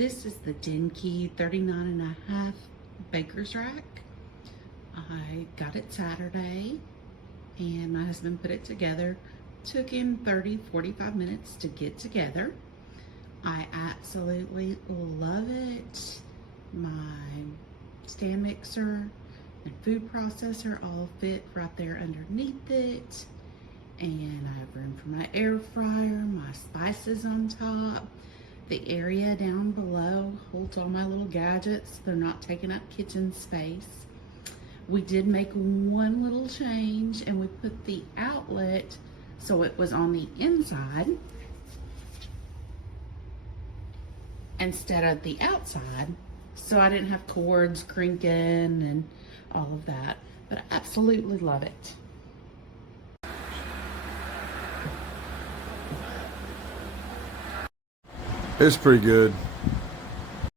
This is the Denkee 39.5 baker's rack. I got it Saturday and my husband put it together. Took him 30-45 minutes to get together. I absolutely love it. My stand mixer and food processor all fit right there underneath it. And I have room for my air fryer, my spices on top. The area down below holds all my little gadgets. They're not taking up kitchen space. We did make one little change and we put the outlet so it was on the inside instead of the outside, so I didn't have cords crinking and all of that. But I absolutely love it. It's pretty good.